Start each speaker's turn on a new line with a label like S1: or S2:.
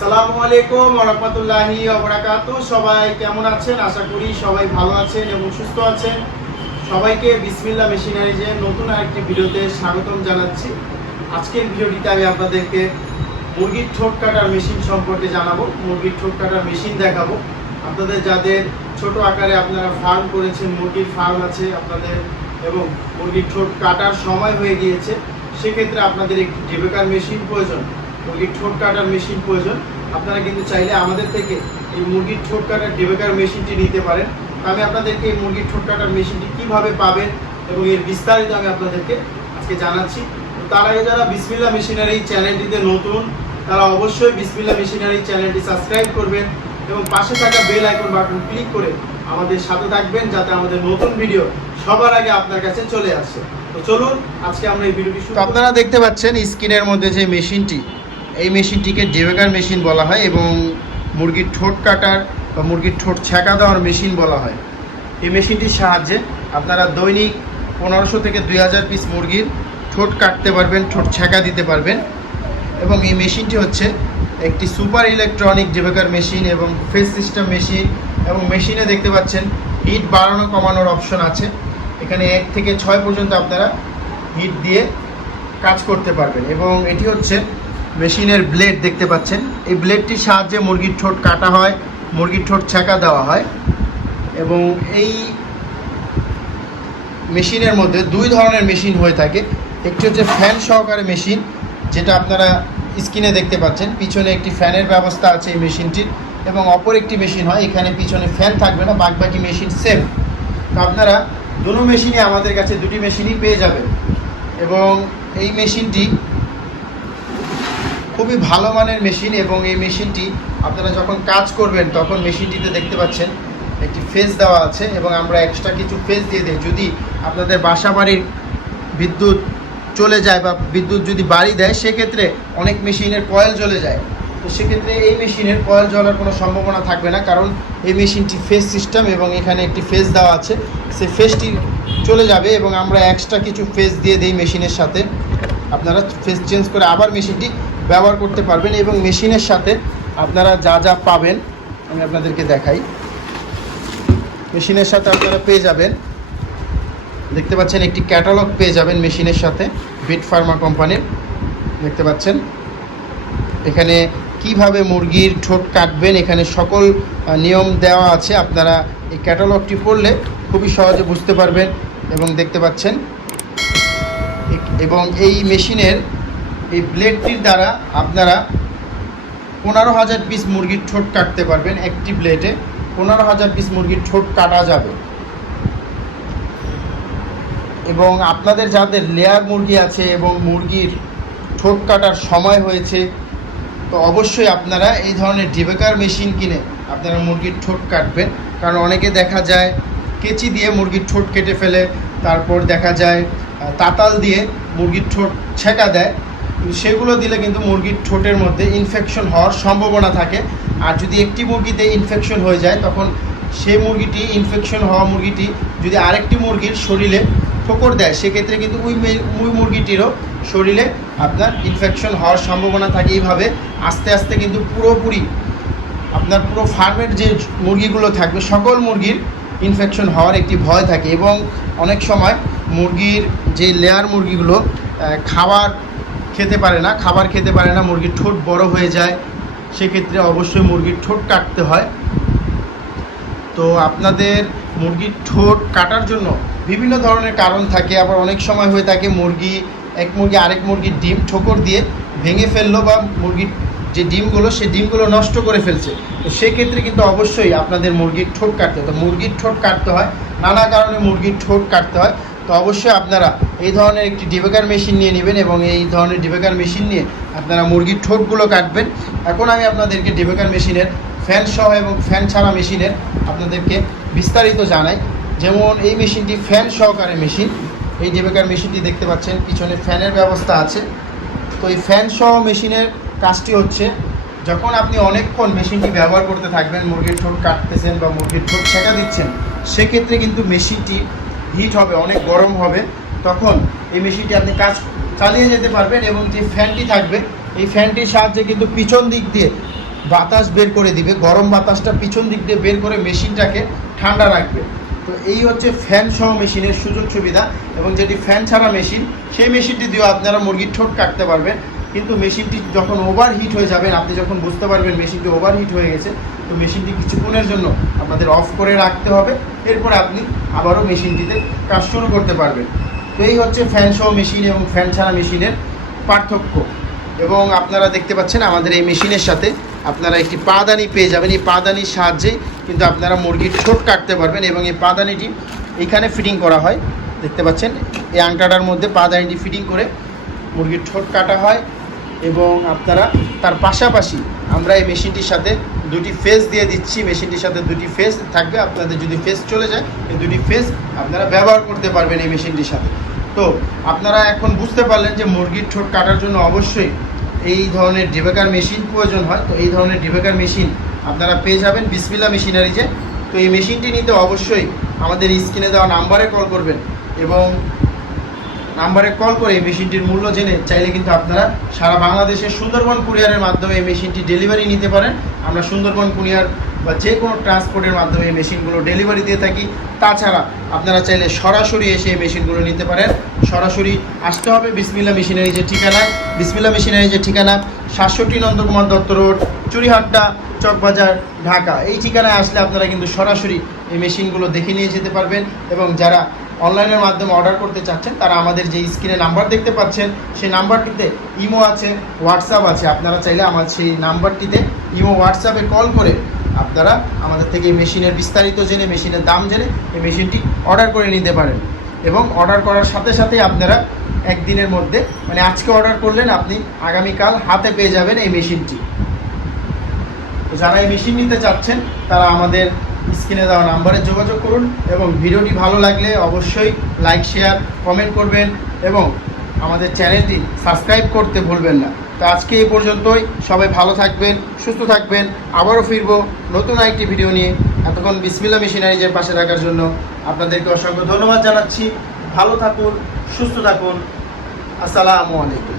S1: আসসালামু আলাইকুম রহমতুল্লাহি ওবরাকাত সবাই কেমন আছেন? আশা করি সবাই ভালো আছেন এবং সুস্থ আছেন। সবাইকে বিসমিল্লা মেশিনারিজে নতুন আরেকটি ভিডিওতে স্বাগতম জানাচ্ছি। আজকের ভিডিওটিতে আমি আপনাদেরকে মুরগির ঠোঁট কাটার মেশিন সম্পর্কে জানাব। মুরগির ঠোঁট কাটার মেশিন দেখাবো। আপনাদের যাদের ছোট আকারে আপনারা ফার্ম করেছেন, মুরগির ফার্ম আছে আপনাদের এবং মুরগির ঠোঁট কাটার সময় হয়ে গিয়েছে, সেক্ষেত্রে আপনাদের একটি ডেবেকার মেশিন প্রয়োজন। মুরগির ঠোঁট কাটার মেশিন প্রয়োজন। আপনারা কিন্তু চাইলে আমাদের থেকে এই মুরগির ঠোঁট কাটার ডেবেকার মেশিনটি নিতে পারেন। আমি আপনাদেরকে এই মুরগির ঠোঁট কাটার মেশিনটি কীভাবে পাবেন এবং এর বিস্তারিত আমি আপনাদেরকে আজকে জানাচ্ছি। তো তার আগে যারা বিসমিল্লা মেশিনারি চ্যানেলটিতে নতুন তারা অবশ্যই বিসমিল্লা মেশিনারি চ্যানেলটি সাবস্ক্রাইব করবেন এবং পাশে থাকা বেল আইকন বাটন ক্লিক করে আমাদের সাথে থাকবেন যাতে আমাদের নতুন ভিডিও সবার আগে আপনার কাছে চলে আসে। তো চলুন আজকে আমরা এই ভিডিওটি শুরু আপনারা দেখতে পাচ্ছেন স্ক্রিনের মধ্যে যে মেশিনটি। এই মেশিনটিকে ডেবেকার মেশিন বলা হয় এবং মুরগির ঠোঁট কাটার বা মুরগির ঠোঁট ছ্যাঁকা দেওয়ার মেশিন বলা হয়। এই মেশিনটির সাহায্যে আপনারা দৈনিক পনেরোশো থেকে দুই হাজার পিস মুরগির ঠোঁট কাটতে পারবেন, ঠোঁট ছ্যাঁকা দিতে পারবেন এবং এই মেশিনটি হচ্ছে একটি সুপার ইলেকট্রনিক ডেবেকার মেশিন এবং ফেস সিস্টেম মেশিন এবং মেশিনে দেখতে পাচ্ছেন হিট বাড়ানো কমানোর অপশন আছে। এখানে এক থেকে ছয় পর্যন্ত আপনারা হিট দিয়ে কাজ করতে পারবেন এবং এটি হচ্ছে মেশিনের ব্লেড দেখতে পাচ্ছেন। এই ব্লেডটির সাহায্যে মুরগির ঠোঁট কাটা হয়, মুরগির ঠোঁট ছ্যাঁকা দেওয়া হয় এবং এই মেশিনের মধ্যে দুই ধরনের মেশিন হয়ে থাকে। একটি হচ্ছে ফ্যান সহকারে মেশিন, যেটা আপনারা স্ক্রিনে দেখতে পাচ্ছেন। পিছনে একটি ফ্যানের ব্যবস্থা আছে এই মেশিনটির এবং অপর একটি মেশিন হয়, এখানে পিছনে ফ্যান থাকবে না বাকি মেশিন সেম তো আপনারা দুটো মেশিনই আমাদের কাছে দুটি মেশিনই পেয়ে যাবেন। এবং এই মেশিনটি খুবই ভালো মানের মেশিন এবং এই মেশিনটি আপনারা যখন কাজ করবেন, তখন মেশিনটিতে দেখতে পাচ্ছেন একটি ফেস দেওয়া আছে এবং আমরা এক্সট্রা কিছু ফেস দিয়ে দিই। যদি আপনাদের বাসা বাড়ির বিদ্যুৎ চলে যায় বা বিদ্যুৎ যদি বাড়ি দেয়, সেক্ষেত্রে অনেক মেশিনের কয়েল জ্বলে যায়। তো সেক্ষেত্রে এই মেশিনের কয়েল জ্বলার কোনো সম্ভাবনা থাকবে না, কারণ এই মেশিনটি ফেস সিস্টেম এবং এখানে একটি ফেস দেওয়া আছে। সেই ফেসটি চলে যাবে এবং আমরা এক্সট্রা কিছু ফেস দিয়ে দিই মেশিনের সাথে। আপনারা ফেস চেঞ্জ করে আবার মেশিনটি ব্যবহার করতে পারবেন এবং মেশিনের সাথে আপনারা যা যা পাবেন আমি আপনাদেরকে দেখাই। মেশিনের সাথে আপনারা পেয়ে যাবেন। দেখতে পাচ্ছেন একটি ক্যাটালগ পেয়ে যাবেন মেশিনের সাথে, বিট ফার্মা কোম্পানির। দেখতে পাচ্ছেন। এখানে কীভাবে মুরগির ঠোঁট কাটবেন, এখানে সকল নিয়ম দেওয়া আছে। আপনারা এই ক্যাটালগটি পড়লে খুবই সহজে বুঝতে পারবেন এবং দেখতে পাচ্ছেন। এবং এই মেশিনের এই ব্লেডটির দ্বারা আপনারা পনেরো হাজার পিস মুরগির ঠোঁট কাটতে পারবেন একটি ব্লেডে পনেরো হাজার পিস মুরগির ঠোঁট কাটা যাবে। এবং আপনাদের যাদের লেয়ার মুরগি আছে এবং মুরগির ঠোঁট কাটার সময় হয়েছে, তো অবশ্যই আপনারা এই ধরনের ডিবেকার মেশিন কিনে আপনারা মুরগির ঠোঁট কাটবেন। কারণ অনেকে দেখা যায় কেচি দিয়ে মুরগির ঠোঁট কেটে ফেলে, তারপর দেখা যায় তাতাল দিয়ে মুরগির ঠোঁট ছেঁকা দেয়। সেগুলো দিলে কিন্তু মুরগির ঠোঁটের মধ্যে ইনফেকশন হওয়ার সম্ভাবনা থাকে। আর যদি একটি মুরগিতে ইনফেকশন হয়ে যায়, তখন সেই মুরগিটি ইনফেকশন হওয়া মুরগিটি যদি আরেকটি মুরগির শরীরে ঠোকর দেয়, সেক্ষেত্রে কিন্তু ওই ওই মুরগিটিরও শরীরে আপনার ইনফেকশন হওয়ার সম্ভাবনা থাকে। এইভাবে আস্তে আস্তে কিন্তু পুরোপুরি আপনার পুরো ফার্মের যে মুরগিগুলো থাকবে, সকল মুরগির ইনফেকশন হওয়ার একটি ভয় থাকে। এবং অনেক সময় মুরগির যে লেয়ার মুরগিগুলো খাবার খেতে পারে না, খাবার খেতে পারে না, মুরগির ঠোঁট বড় হয়ে যায়, সেক্ষেত্রে অবশ্যই মুরগির ঠোঁট কাটতে হয়। তো আপনাদের মুরগির ঠোঁট কাটার জন্য বিভিন্ন ধরনের কারণ থাকে, আবার অনেক সময় হয়ে থাকে মুরগি, এক মুরগি আরেক মুরগির ডিম ঠোকর দিয়ে ভেঙে ফেলল বা মুরগির যে ডিমগুলো সেই ডিমগুলো নষ্ট করে ফেলছে। তো সেক্ষেত্রে কিন্তু অবশ্যই আপনাদের মুরগির ঠোঁট কাটতে হয়। তো মুরগির ঠোঁট কাটতে হয়, নানা কারণে মুরগির ঠোঁট কাটতে হয়। তো অবশ্যই আপনারা এই ধরনের একটি ডিবেকার মেশিন নিয়ে নেবেন এবং এই ধরনের ডিবেকার মেশিন নিয়ে আপনারা মুরগির ঠোঁটগুলো কাটবেন। এখন আমি আপনাদেরকে ডিবেকার মেশিনের ফ্যান সহ এবং ফ্যান ছাড়া মেশিনের আপনাদেরকে বিস্তারিত জানাই। যেমন এই মেশিনটি ফ্যান সহকারে মেশিন। এই ডিবেকার মেশিনটি দেখতে পাচ্ছেন, পিছনে ফ্যানের ব্যবস্থা আছে। তো এই ফ্যান সহ মেশিনের কাজটি হচ্ছে, যখন আপনি অনেকক্ষণ মেশিনটি ব্যবহার করতে থাকবেন, মুরগির ঠোঁট কাটতেছেন বা মুরগির ঠোঁট ছেঁকা দিচ্ছেন, সেক্ষেত্রে কিন্তু মেশিনটি হিট হবে, অনেক গরম হবে, তখন এই মেশিনটি আপনি কাজ চালিয়ে যেতে পারবেন এবং যে ফ্যানটি থাকবে, এই ফ্যানটির সাহায্যে কিন্তু পিছন দিক দিয়ে বাতাস বের করে দিবে, গরম বাতাসটা পিছন দিক দিয়ে বের করে মেশিনটাকে ঠান্ডা রাখবে। তো এই হচ্ছে ফ্যান সহ মেশিনের সুযোগ সুবিধা এবং যেটি ফ্যান ছাড়া মেশিন, সেই মেশিনটি দিয়েও আপনারা মুরগির ঠোঁট কাটতে পারবেন। কিন্তু মেশিনটি যখন ওভার হিট হয়ে যাবেন আপনি যখন বুঝতে পারবেন মেশিনটি ওভার হিট হয়ে গেছে, তো মেশিনটি কিছুক্ষণের জন্য আপনাদের অফ করে রাখতে হবে। এরপর আপনি আবারও মেশিনটিতে কাজ শুরু করতে পারবেন। তো এই হচ্ছে ফ্যান সহ মেশিন এবং ফ্যান ছাড়া মেশিনের পার্থক্য। এবং আপনারা দেখতে পাচ্ছেন আমাদের এই মেশিনের সাথে আপনারা একটি পাদানি পেয়ে যাবেন। এই পাদানির সাহায্যে কিন্তু আপনারা মুরগির ঠোঁট কাটতে পারবেন এবং এই পাদানিটি এখানে ফিটিং করা হয়। দেখতে পাচ্ছেন, এই আংটাটার মধ্যে পাদানিটি ফিটিং করে মুরগির ঠোঁট কাটা হয়। এবং আপনারা তার পাশাপাশি আমরা এই মেশিনটির সাথে দুটি ফেস দিয়ে দিচ্ছি। মেশিনটির সাথে দুটি ফেস থাকবে। আপনাদের যদি ফেস চলে যায়, এই দুটি ফেস আপনারা ব্যবহার করতে পারবেন এই মেশিনটির সাথে। তো, আপনারা এখন বুঝতে পারলেন যে মুরগির ঠোঁট কাটার জন্য অবশ্যই এই ধরনের ডিবেকার মেশিন প্রয়োজন হয়। তো এই ধরনের ডিবেকার মেশিন আপনারা পেয়ে যাবেন বিসমিল্লা মেশিনারিজে তো এই মেশিনটি নিতে অবশ্যই আমাদের স্ক্রিনে দেওয়া নাম্বারে কল করবেন এবং নাম্বারে কল করে এই মেশিনটির মূল্য জেনে চাইলে কিন্তু আপনারা সারা বাংলাদেশের সুন্দরবন কুরিয়ারের মাধ্যমে এই মেশিনটি ডেলিভারি নিতে পারেন। আমরা সুন্দরবন কুরিয়ার বা যে কোনো ট্রান্সপোর্টের মাধ্যমে এই মেশিনগুলো ডেলিভারি দিয়ে থাকি। তাছাড়া আপনারা চাইলে সরাসরি এসে এই মেশিনগুলো নিতে পারেন। সরাসরি আসতে হবে বিসমিল্লা মেশিনারি যে ঠিকানা। বিসমিল্লা মেশিনারি যে ঠিকানা, সাতষট্টি নন্দকুমার দত্ত রোড, চুরিহাট্টা, চকবাজার, ঢাকা। এই ঠিকানায় আসলে আপনারা কিন্তু সরাসরি এই মেশিনগুলো দেখে নিয়ে যেতে পারবেন এবং যারা অনলাইনের মাধ্যমে অর্ডার করতে চাচ্ছেন, তারা আমাদের যে স্ক্রিনে নাম্বার দেখতে পাচ্ছেন, সেই নাম্বারটিতে ইমো আছে, হোয়াটসঅ্যাপ আছে। আপনারা চাইলে আমার সেই নাম্বারটিতে ইমো, হোয়াটসঅ্যাপে কল করে আপনারা আমাদের থেকে মেশিনের বিস্তারিত জেনে, মেশিনের দাম জেনে এই মেশিনটি অর্ডার করে নিতে পারেন। এবং অর্ডার করার সাথে সাথে আপনারা একদিনের মধ্যে মানে আজকে অর্ডার করলেন, আপনি আগামীকাল হাতে পেয়ে যাবেন এই মেশিনটি। তো যারা এই মেশিন নিতে চাচ্ছেন, তারা আমাদের স্ক্রিনে দেওয়া নাম্বারে যোগাযোগ করুন এবং ভিডিওটি ভালো লাগলে অবশ্যই লাইক, শেয়ার, কমেন্ট করবেন এবং আমাদের চ্যানেলটি সাবস্ক্রাইব করতে ভুলবেন না। তো আজকে এই পর্যন্তই। সবাই ভালো থাকবেন, সুস্থ থাকবেন। আবারও ফিরবো নতুন একটি ভিডিও নিয়ে। এতক্ষণ বিসমিল্লা মেশিনারিজের পাশে থাকার জন্য আপনাদেরকে অসংখ্য ধন্যবাদ জানাচ্ছি। ভালো থাকুন, সুস্থ থাকুন। আসসালামু আলাইকুম।